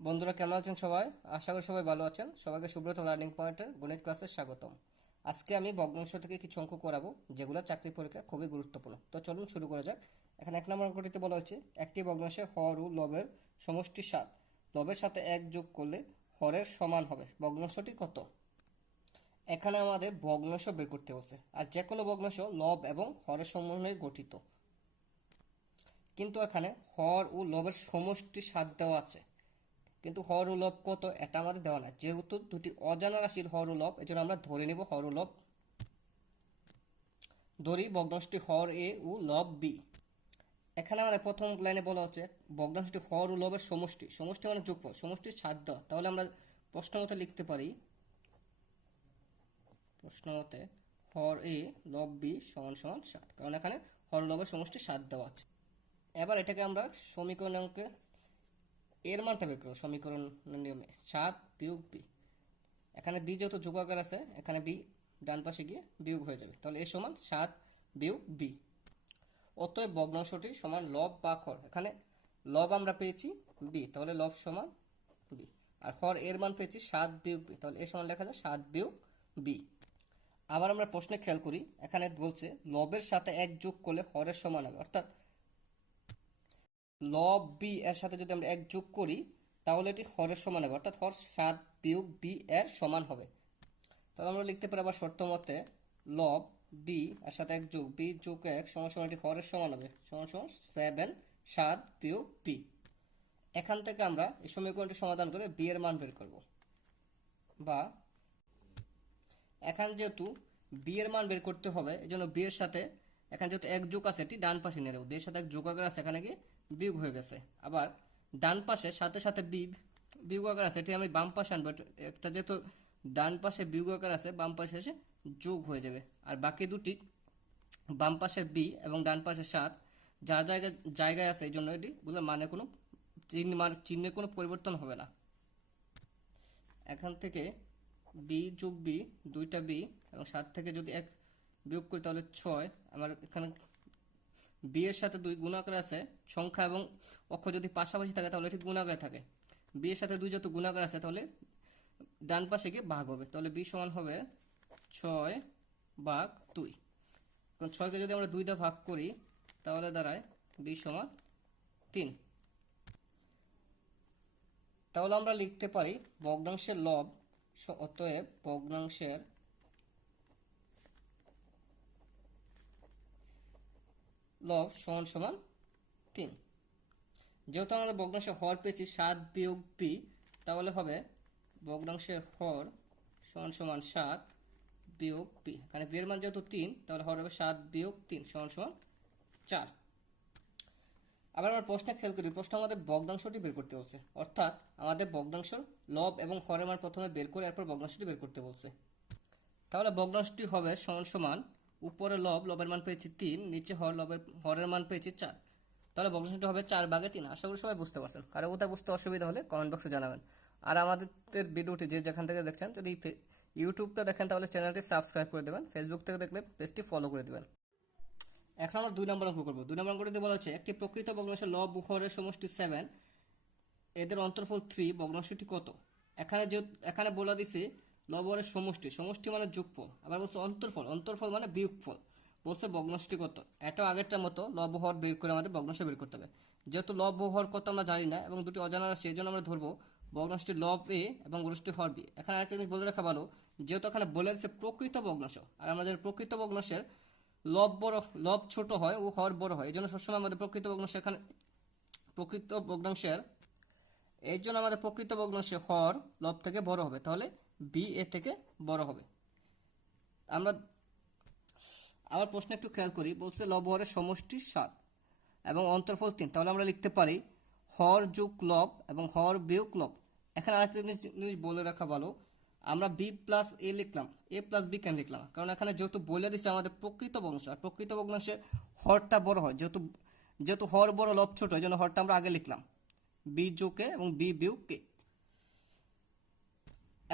বন্ধুরা কেমন আছেন সবাই? আশা করি সবাই ভালো আছেন। সবাইকে সুব্রত লার্নিং পয়েন্টের গণিত ক্লাসে স্বাগতম। আজকে আমি ভগ্নাংশ থেকে কিছু অঙ্ক করাবো যেগুলো চাকরি পরীক্ষায় খুবই গুরুত্বপূর্ণ। তো চলুন শুরু করা যাক। এখানে 1 নম্বর অঙ্কটিতে বলা হচ্ছে একটি ভগ্নাংশে হর ও লবের সমষ্টি 7। লবের সাথে 1 যোগ করলে হরের সমান হবে। ভগ্নাংশটি কত? এখানে আমাদের ভগ্নাংশ বের করতে হচ্ছে, আর যে কোনো ভগ্নাংশ লব এবং হরের সমন্বয়ে গঠিত। কিন্তু এখানে হর ও লবের সমষ্টি 7 দেওয়া আছে, কিন্তু হর ও লব কত এটা আমাদের দেওয়া না। যেহেতু দুটি অজানা রাশির হর ও লব, এজন্য আমরা ধরে নেব হর ও লব। ধরি ভগ্নাংশটি হর এ ও লব বি। এখানে আমাদের প্রথম লাইনে বলা হচ্ছে ভগ্নাংশটি হর ও লবের সমষ্টি। সমষ্টি মানে যোগফল, সমষ্টির 7 দেওয়া। তাহলে আমরা প্রশ্ন মতে লিখতে পারি, প্রশ্ন মতে হর এ লব বি সমান সমান 7, কারণ এখানে হর ও লবের সমষ্টি 7 দেওয়া আছে। এবার এটাকে আমরা সমীকরণ অঙ্কে এর মানটা বের করব। সমীকরণ নিয়মে 7 বিয়োগ বি। এখানে বি যেহেতু যোগ আকার আছে, এখানে বি ডান পাশে গিয়ে বিয়োগ হয়ে যাবে। তাহলে এ সমান 7 বিয়োগ বি। অতএব ভগ্নাংশটি সমান লব বা হর। এখানে লব আমরা পেয়েছি বি, তাহলে লব সমান বি। আর হর এর মান পেয়েছি 7 বিয়োগ বি, তাহলে এ সমান লেখা যায় 7 বিয়োগ বি। আবার আমরা প্রশ্নে খেয়াল করি, এখানে বলছে লবের সাথে 1 যোগ করলে হরের সমান হবে। অর্থাৎ লব বি এর সাথে যদি আমরা 1 যোগ করি তাহলে এটি হরের সমান হবে, অর্থাৎ হর 7 বিয়োগ বি এর সমান হবে। তাহলে আমরা লিখতে পারি আবার শর্ত মতে লব বি এর সাথে 1 যোগ বি যোগ 1 সমান সমান এটি হরের সমান হবে, সমান সমান 7 7 বিয়োগ বি। এখান থেকে আমরা এই সমীকরণটি সমাধান করে বি এর মান বের করব। বা এখানে যেহেতু বি এর মান বের করতে হবে, এজন্য বি এর সাথে এখানে যেহেতু 1 যোগ আছে এটি ডান পাশে নিয়ে নেব। বি এর সাথে 1 যোগ আকার আছে, এখানে গিয়ে বিয়োগ হয়ে গেছে। আবার ডান পাশে সাথে সাথে বিয়োগ আকার আছে, এটি আমি বাম পাশে আনবো। একটা যেহেতু ডান পাশে বিয়োগ আকার আছে, বাম পাশে এসে যোগ হয়ে যাবে। আর বাকি দুটি বাম পাশের বি এবং ডান পাশের 7 যার জায়গায় জায়গায় আছে, এই জন্য এটি বুঝলে মানে কোনো চিহ্নে কোনো পরিবর্তন হবে না। এখান থেকে বি যোগ বি, দুইটা বি এবং 7 থেকে যদি 1 বিয়োগ করি তাহলে 6। আমার এখানে বি এর সাথে 2 গুণাকার আছে, সংখ্যা এবং অক্ষর যদি পাশাপাশি থাকে তাহলে এটি গুণাকারে থাকে। বি এর সাথে 2 যত গুণাকার আছে তাহলে ডান পাশে গিয়ে ভাগ হবে। তাহলে বি সমান হবে 6 ভাগ 2। এখন 6কে যদি আমরা 2 দিয়ে ভাগ করি তাহলে দাঁড়ায় বি সমান 3। তাহলে আমরা লিখতে পারি ভগ্নাংশের লব, অতএব ভগ্নাংশের লব সমান সমান 3। যেহেতু আমাদের ভগ্নাংশের হর পেয়েছি 7 বিয়োগ বি, তাহলে হবে ভগ্নাংশের হর সমান সমান 7 বিয়োগ বি। এখানে বি এর মান যেহেতু 3, তাহলে হর হবে 7 বিয়োগ 3 সমান সমান 4। আবার আমরা প্রশ্নে খেয়াল করি, প্রশ্ন আমাদের ভগ্নাংশটি বের করতে বলছে, অর্থাৎ আমাদের ভগ্নাংশ লব এবং হরের মান প্রথমে বের করে এরপর ভগ্নাংশটি বের করতে বলছে। তাহলে ভগ্নাংশটি হবে সমান সমান উপরে লব, লবের মান পেয়েছি 3, নিচে হর, হরের মান পেয়েছি 4। তাহলে ভগ্নাংশটি হবে 4/3। আশা করি সবাই বুঝতে পারছেন। কারো কোথাও বুঝতে অসুবিধা হলে কমেন্ট বক্সে জানাবেন। আর আমাদের ভিডিওটি যে যেখান থেকে দেখছেন, যদি ইউটিউবটা দেখেন তাহলে চ্যানেলটি সাবস্ক্রাইব করে দেবেন, ফেসবুক থেকে দেখলে পেজটি ফলো করে দেবেন। এখন আমরা 2 নম্বর অঙ্ক করবো। 2 নম্বর অঙ্কটিতে বলা হচ্ছে একটি প্রকৃত ভগ্নাংশের লব ও হরের সমষ্টি 7, এদের অন্তর্ফল 3, ভগ্নাংশটি কত? এখানে বলা দিছে লব হরের সমষ্টি, সমষ্টি মানে যোগফল। আবার বলছে অন্তর্ফল, অন্তর্ফল মানে বিয়োগফল। বলছে ভগ্নাংশটি কত। এটাও আগেরটার মতো লব ও হর বের করে আমাদের ভগ্নাংশ বের করতে হবে। যেহেতু লব ও হর কত আমরা জানি না এবং দুটি অজানা রাশি, এই জন্য আমরা ধরবো ভগ্নাংশটি লব এ এবং ভগ্নাংশটি হর বি। এখানে আরেকটা জিনিস বলে রাখা ভালো, যেহেতু এখানে বলে দিচ্ছে প্রকৃত ভগ্নাংশ, আর আমাদের প্রকৃত ভগ্নাংশের লব ছোট হয় ও হর বড় হয়, এই জন্য সবসময় আমাদের প্রকৃত ভগ্নাংশ এখানে প্রকৃত ভগ্নাংশের এই জন্য আমাদের প্রকৃত ভগ্নাংশে হর লব থেকে বড় হবে, তাহলে বি এ থেকে বড় হবে। আমরা আবার প্রশ্ন একটু খেয়াল করি, বলছে লব হরের সমষ্টি 7 এবং অন্তর্ফল 3। তাহলে আমরা লিখতে পারি হর যোগ লব এবং হর বিয়োগ লব। এখানে আরেকটা জিনিস বলে রাখা ভালো, আমরা বি প্লাস এ লিখলাম, এ প্লাস বি কেন লিখলাম, কারণ এখানে যেহেতু বলে দিচ্ছে আমাদের প্রকৃত ভগ্নাংশ, আর প্রকৃত ভগ্নাংশের হরটা বড় হয়। যেহেতু হর বড় লব ছোট, এই জন্য হরটা আমরা আগে লিখলাম বি যোগ কে এবং বি বিয়োগ কে।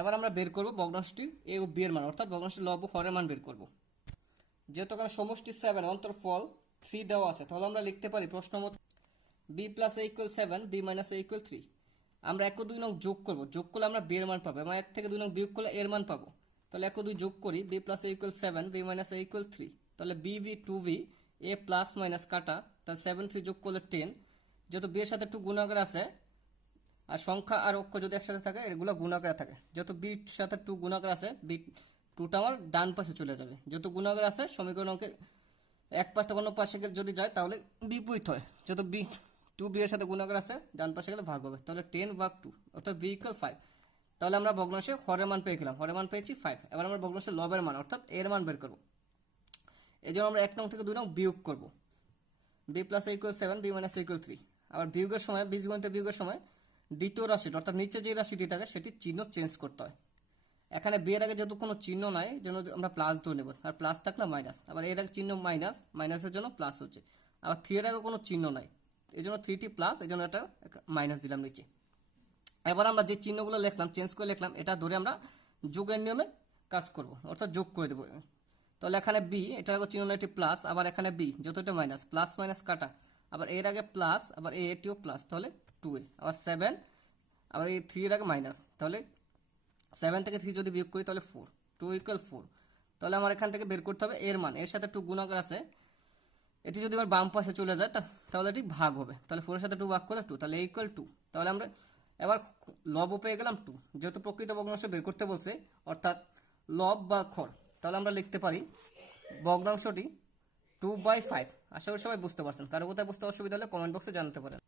এবার আমরা বের করব ভগ্নাংশটির এ ও বি এর মান, অর্থাৎ ভগ্নাংশটির লব ও হরের মান বের করব। যেহেতু এখানে সমষ্টি 7, অন্তর্ফল 3 দেওয়া আছে, তাহলে আমরা লিখতে পারি প্রশ্ন মত বি প্লাস এ ইকুয়াল 7, বি মাইনাস এ ইকুয়াল 3। আমরা 1 ও 2 নং যোগ করব, যোগ করলে আমরা বি এর মান পাবো, এবং 1 থেকে 2 নং বিয়োগ করলে এর মান পাবো। তাহলে 1 ও 2 যোগ করি, বি প্লাস এ ইকুয়াল 7, বি মাইনাস এ ইকুয়াল 3। তাহলে বি বি 2বি, এ প্লাস মাইনাস কাটা, তাহলে 7 3 যোগ করলে 10। যেহেতু বি এর সাথে 2 গুণাকার আছে, আর সংখ্যা আর অক্ষর যদি একসাথে থাকে এগুলো গুণাকারে থাকে, যেহেতু বির সাথে 2 গুণাকার আছে, বি 2টা আমার ডান পাশে চলে যাবে, যেহেতু গুণাকার আছে সমীকরণ অঙ্কে এক পাশ থেকে অন্য পাশে যদি যায় তাহলে বিপরীত হয়, যেহেতু বি 2 বি এর সাথে গুণাকার আছে ডান পাশে গেলে ভাগ হবে, তাহলে 10 ভাগ 2 অর্থাৎ বি ইকুয়াল 5। তাহলে আমরা ভগ্নাংশে হরের মান পেয়ে গেলাম, হরের মান পেয়েছি 5। এবার আমরা ভগ্নাংশের লবের মান অর্থাৎ এর মান বের করব। এই জন্য আমরা 1 নং থেকে 2 নং বিয়োগ করব, বি প্লাস এ ইকুয়াল 7, বি মাইনাস এ ইকুয়াল 3। আবার বিয়োগের সময়, বীজগণিতে বিয়োগের সময় দ্বিতীয় রাশিটা অর্থাৎ নিচে যে রাশিটি থাকে সেটির চিহ্ন চেঞ্জ করতে হয়। এখানে বি এর আগে যেহেতু কোনো চিহ্ন নাই, যেন আমরা প্লাস ধরে নেব, আর প্লাস থাকলে মাইনাস, আবার এর আগে চিহ্ন মাইনাস, মাইনাসের জন্য প্লাস হচ্ছে। আবার 3 এর আগে কোনো চিহ্ন নাই, এই জন্য 3টি প্লাস, এই জন্য এটা মাইনাস দিলাম নিচে। এবার আমরা যে চিহ্নগুলো লিখলাম, চেঞ্জ করে লিখলাম, এটা ধরে আমরা যোগের নিয়মে কাজ করব, অর্থাৎ যোগ করে দেবো। তাহলে এখানে বি, এটার আগে চিহ্ন এটি প্লাস, আবার এখানে বি যেহেতু এটা মাইনাস, প্লাস মাইনাস কাটা, আবার এর আগে প্লাস, আবার এটিও প্লাস, তাহলে 2a, আবার 7, আবার এই 3 এর আগে মাইনাস, তাহলে 7 থেকে 3 যদি বিয়োগ করি তাহলে 4, 2 ইকুয়াল 4। তাহলে আমার এখান থেকে বের করতে হবে এর মান, এর সাথে 2 গুণাকার আছে, এটি যদি আমার বাম পাশে চলে যায় তাহলে এটি ভাগ হবে, তাহলে 4 এর সাথে 2 ভাগ করলে 2, তাহলে ইকুয়াল 2। তাহলে আমরা এবার লবও পেয়ে গেলাম 2, যেহেতু প্রকৃত ভগ্নাংশ বের করতে বলছে অর্থাৎ লব বা খর, তাহলে আমরা লিখতে পারি ভগ্নাংশটি 2/5। আশা করি সবাই বুঝতে পারছেন, কারো কোথায় বুঝতে অসুবিধা হলে কমেন্ট বক্সে জানাতে পারেন।